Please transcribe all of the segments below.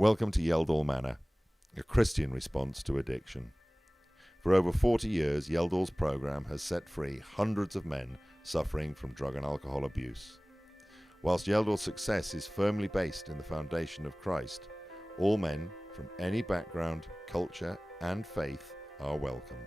Welcome to Yeldall Manor, a Christian response to addiction. For over 40 years, Yeldall's program has set free hundreds of men suffering from drug and alcohol abuse. Whilst Yeldall's success is firmly based in the foundation of Christ, all men from any background, culture and faith are welcome.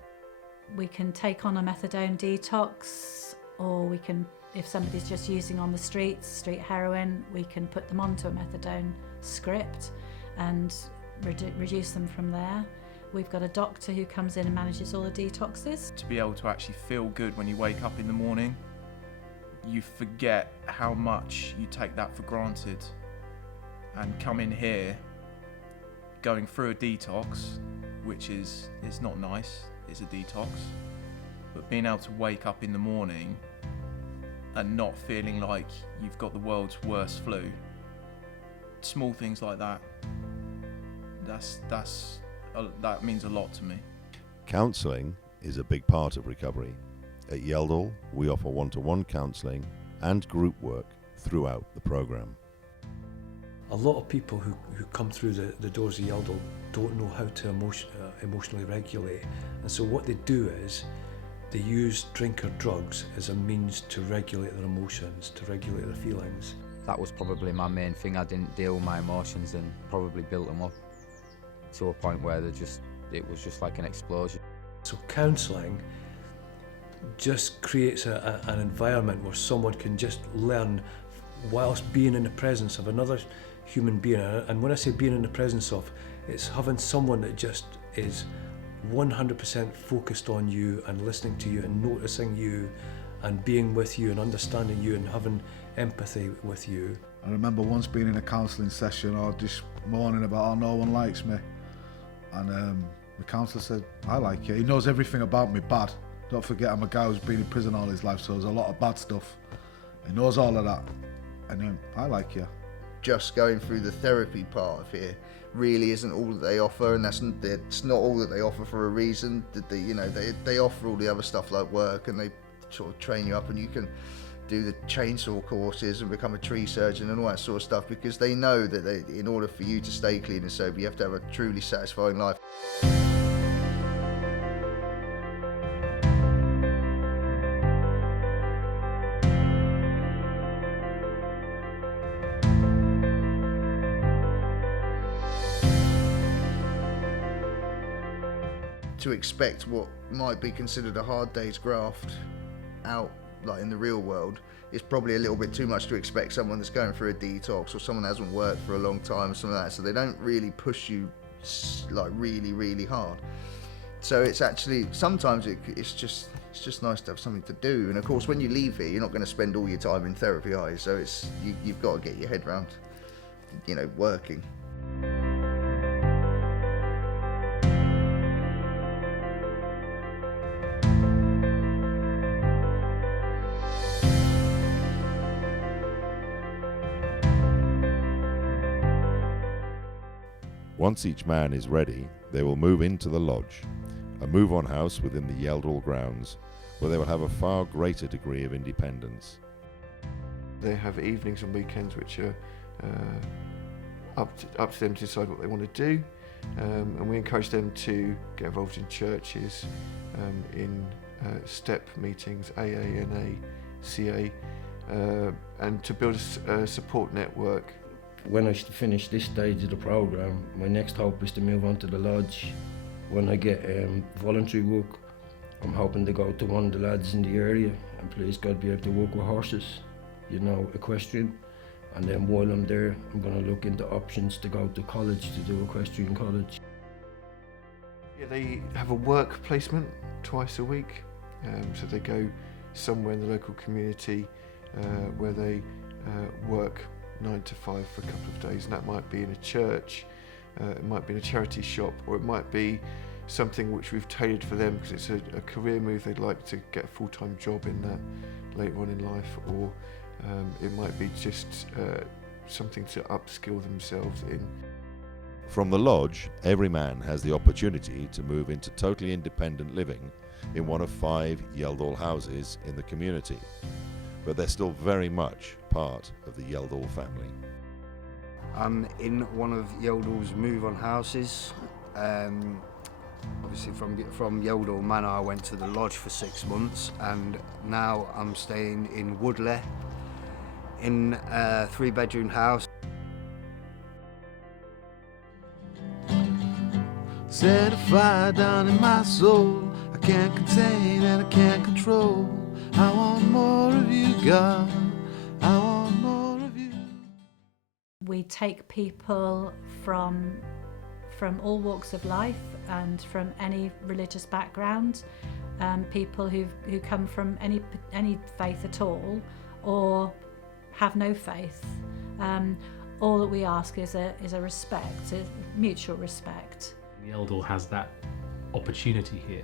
We can take on a methadone detox, or we can, if somebody's just using on the streets, street heroin, we can put them onto a methadone script and reduce them from there. We've got a doctor who comes in and manages all the detoxes. To be able to actually feel good when you wake up in the morning, you forget how much you take that for granted. And come in here, going through a detox, which is not nice, it's a detox, but being able to wake up in the morning and not feeling like you've got the world's worst flu, small things like that, that means a lot to me. Counselling is a big part of recovery. At Yeldall, we offer one-to-one counselling and group work throughout the programme. A lot of people who come through the doors of Yeldall don't know how to emotionally regulate, and so what they do is they use drink or drugs as a means to regulate their emotions, to regulate their feelings. That was probably my main thing. I didn't deal with my emotions and probably built them up to a point where it was just like an explosion. So counselling just creates an environment where someone can just learn whilst being in the presence of another human being. And when I say being in the presence of, it's having someone that just is 100% focused on you and listening to you and noticing you and being with you and understanding you and having empathy with you. I remember once being in a counselling session, or just moaning about how no one likes me, and the counsellor said, "I like you. He knows everything about me bad. Don't forget, I'm a guy who's been in prison all his life, so there's a lot of bad stuff. He knows all of that, and I like you." Just going through the therapy part of here really isn't all that they offer, and it's not all that they offer for a reason. That they offer all the other stuff like work, and they sort of train you up, and you can do the chainsaw courses and become a tree surgeon and all that sort of stuff, because they know that in order for you to stay clean and sober, you have to have a truly satisfying life. To expect what might be considered a hard day's graft out like in the real world is probably a little bit too much to expect someone that's going through a detox or someone that hasn't worked for a long time or something like that. So they don't really push you like really hard. So it's actually sometimes it's just nice to have something to do. And of course, when you leave here, you're not going to spend all your time in therapy, are you? So you've got to get your head around, working. Once each man is ready, they will move into the lodge, a move-on house within the Yeldall grounds, where they will have a far greater degree of independence. They have evenings and weekends which are up to them to decide what they want to do, and we encourage them to get involved in churches, in STEP meetings, AA, NA, CA, and to build a support network. When I finish this stage of the program, my next hope is to move on to the lodge. When I get voluntary work, I'm hoping to go to one of the lads in the area and please God be able to work with horses, equestrian. And then while I'm there, I'm going to look into options to go to college to do equestrian college. Yeah, they have a work placement twice a week, so they go somewhere in the local community where they work 9 to 5 for a couple of days, and that might be in a church, it might be in a charity shop, or it might be something which we've tailored for them because it's a career move. They'd like to get a full-time job in that later on in life, or it might be just something to upskill themselves in. From the lodge, every man has the opportunity to move into totally independent living in one of 5 Yeldall houses in the community, but they're still very much part of the Yeldall family. I'm in one of Yeldall's move-on houses. Obviously from Yeldall Manor I went to the lodge for 6 months, and now I'm staying in Woodley in a 3-bedroom house. Set a fire down in my soul, I can't contain and I can't control. I want more of you, God, I want more of you. We take people from all walks of life and from any religious background, people who come from any faith at all or have no faith. All that we ask is a respect, a mutual respect. Yeldall has that opportunity here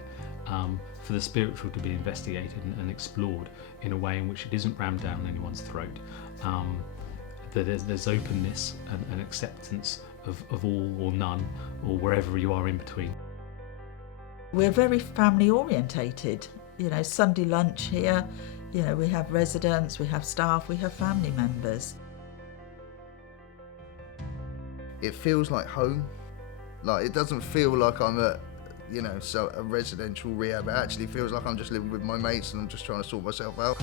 for the spiritual to be investigated and explored in a way in which it isn't rammed down anyone's throat. That there's openness and acceptance of all or none, or wherever you are in between. We're very family orientated. You know, Sunday lunch here, you know, we have residents, we have staff, we have family members. It feels like home. Like, it doesn't feel like I'm at, you know, so a residential rehab. It actually feels like I'm just living with my mates and I'm just trying to sort myself out.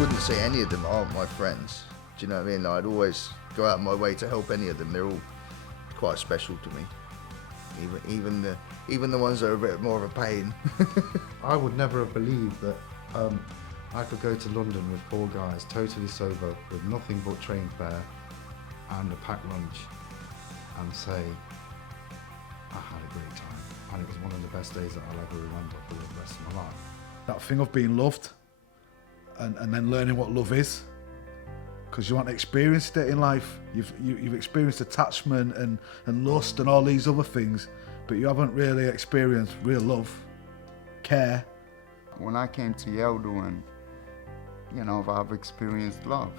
Wouldn't say any of them aren't my friends. Do you know what I mean? Like, I'd always go out of my way to help any of them. They're all quite special to me. Even the ones that are a bit more of a pain. I would never have believed that I could go to London with 4 guys, totally sober, with nothing but train fare and a packed lunch, and say, I had a great time. And it was one of the best days that I'll ever remember for the rest of my life. That thing of being loved and then learning what love is. Because you haven't experienced it in life. You've experienced attachment and lust and all these other things, but you haven't really experienced real love, care. When I came to Yeldall, and you know, I've experienced love,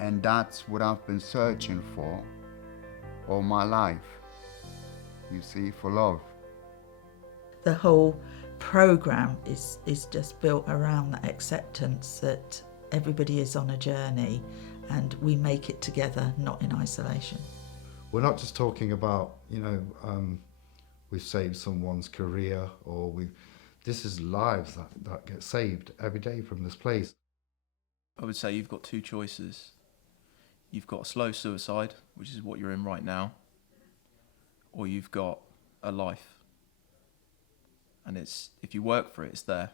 and that's what I've been searching for all my life. You see, for love. The whole program is just built around that acceptance that everybody is on a journey and we make it together, not in isolation. We're not just talking about, you know, we've saved someone's career, or this is lives that get saved every day from this place. I would say you've got 2 choices. You've got a slow suicide, which is what you're in right now, or you've got a life. And it's, if you work for it, it's there.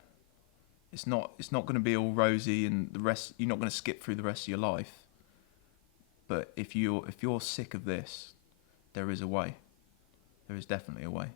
It's not going to be all rosy, and the rest, you're not going to skip through the rest of your life. But if you're sick of this, there is a way. There is definitely a way.